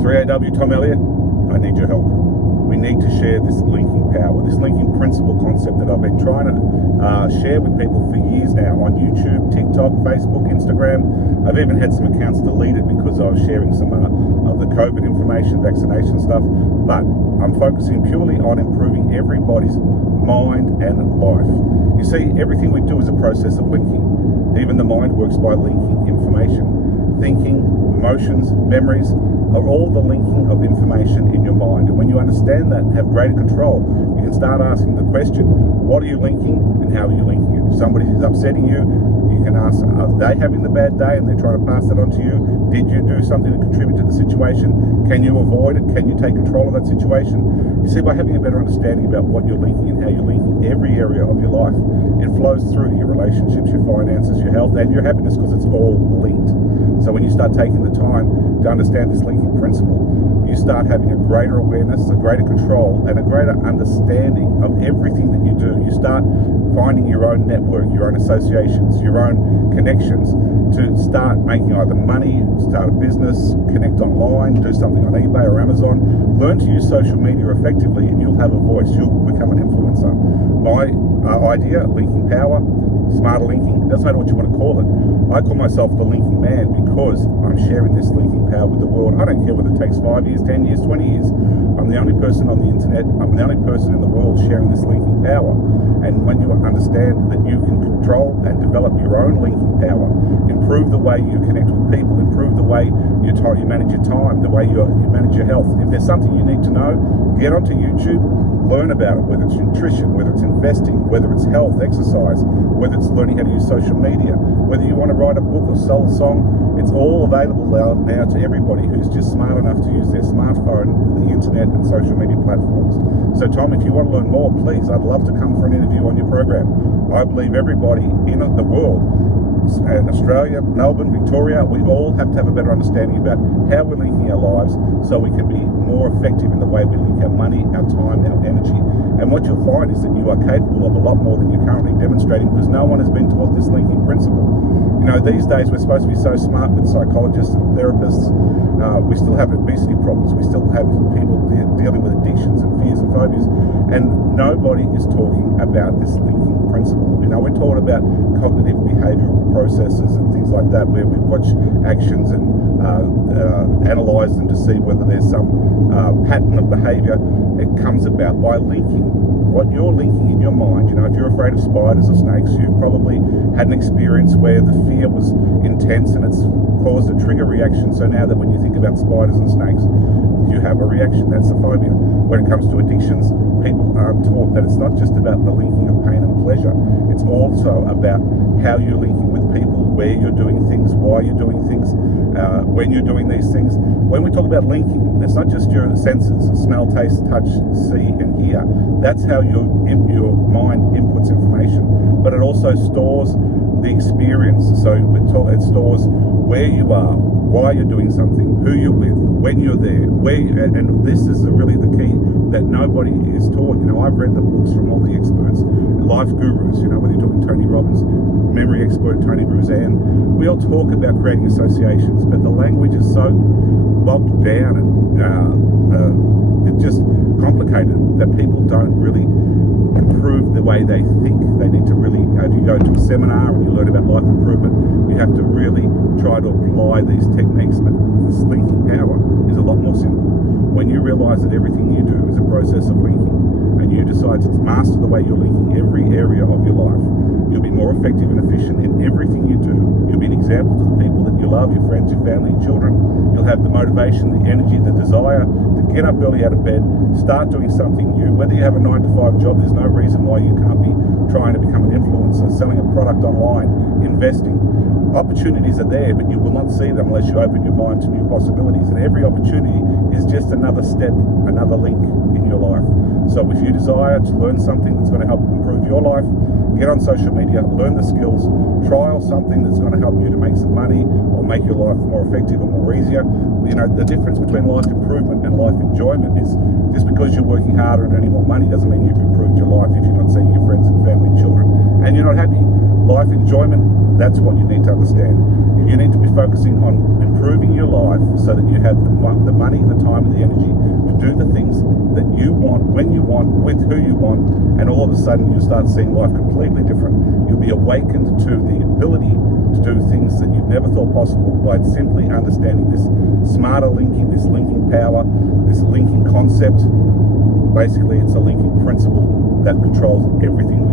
3AW Tom Elliot, I need your help. We need to share this linking power, this linking principle concept that I've been trying to share with people for years now on YouTube, TikTok, Facebook, Instagram. I've even had some accounts deleted because I was sharing some of the COVID information, vaccination stuff. But I'm focusing purely on improving everybody's mind and life. You see, everything we do is a process of linking. Even the mind works by linking information. Thinking, emotions, memories are all the linking of information in your mind. And when you understand that and have greater control, you can start asking the question, what are you linking and how are you linking it? If somebody is upsetting you, you can ask, are they having the bad day and they're trying to pass that on to you? Did you do something to contribute to the situation? Can you avoid it? Can you take control of that situation? You see, by having a better understanding about what you're linking and how you're linking every area of your life, it flows through to your relationships, your finances, your health, and your happiness, because it's all linked. So when you start taking the time to understand this linking principle, you start having a greater awareness, a greater control, and a greater understanding of everything that you do. You start finding your own network, your own associations, your own connections to start making either money, start a business, connect online, do something on eBay or Amazon. Learn to use social media effectively and you'll have a voice. You'll become an influencer. My idea, LinkingPower, SmarterLinking, doesn't matter what you want to call it. I call myself the LinkingMan because I'm sharing this linking power with the world. I don't care whether it takes 5 years, 10 years, 20 years. I'm the only person on the internet, I'm the only person in the world sharing this linking power. And when you understand that you can control and develop your own linking power, improve the way you connect with people, improve the way you manage your time, the way you manage your health. If there's something you need to know, get onto YouTube, learn about it, whether it's nutrition, whether it's investing, whether it's health, exercise, whether it's learning how to use social media, whether you want to write a book or sell a song. It's all available now to everybody who's just smart enough to use their smartphone, the internet and social media platforms. So Tom, if you want to learn more, please, I'd love to come for an interview on your program. I believe everybody in the world, in Australia, Melbourne, Victoria, we all have to have a better understanding about how we're linking our lives so we can be more effective in the way we link our money, our time, our energy. And what you'll find is that you are capable of a lot more than you're currently demonstrating, because no one has been taught this linking principle. You know, these days we're supposed to be so smart with psychologists and therapists. We still have obesity problems. We still have people dealing with addictions and fears and phobias. And nobody is talking about this linking principle. You know, we're taught about cognitive behavioral processes and things like that, where we watch actions and analyze them to see whether there's some pattern of behavior. It comes about by linking. What you're linking in your mind, you know, if you're afraid of spiders or snakes, you've probably had an experience where the fear was intense and it's caused a trigger reaction. So now that when you think about spiders and snakes, you have a reaction. That's a phobia. When it comes to addictions, people aren't taught that it's not just about the linking of pain and pleasure. It's also about how you're linking with people, where you're doing things, why you're doing things, when you're doing these things. When we talk about linking, it's not just your senses, smell, taste, touch, see and hear. That's how your mind inputs information, but it also stores the experience. So it stores where you are, why you're doing something, who you're with, when you're there, and this is really the key that nobody is taught. You know, I've read the books from all the experts, life gurus, you know, whether you're talking Tony Robbins, memory expert Tony Rouzan, we all talk about creating associations, but the language is so bogged down and it's just complicated that people don't really improve the way they think. They need to really, if you go to a seminar and you learn about life improvement, you have to really try to apply these techniques. But this linking power is a lot more simple. When you realize that everything you do is a process of linking, and you decide to master the way you're linking every area of your life, you'll be more effective and efficient in everything you do. You'll be an example to the people that you love, your friends, your family, your children. You'll have the motivation, the energy, the desire to get up early out of bed, start doing something new. Whether you have a 9-to-5 job, there's no reason why you can't be trying to become an influencer, selling a product online, investing. Opportunities are there, but you will not see them unless you open your mind to new possibilities. And every opportunity is is just another step, another link in your life. So if you desire to learn something that's going to help improve your life, get on social media, learn the skills, trial something that's going to help you to make some money or make your life more effective or more easier. You know, the difference between life improvement and life enjoyment is just because you're working harder and earning more money doesn't mean you've improved your life if you're not seeing your friends and family and children and you're not happy. Life enjoyment, that's what you need to understand. You need to be focusing on improving your life so that you have the money, the time and the energy to do the things that you want, when you want, with who you want, and all of a sudden you'll start seeing life completely different. You'll be awakened to the ability to do things that you've never thought possible by simply understanding this smarter linking, this linking power, this linking concept. Basically, it's a linking principle that controls everything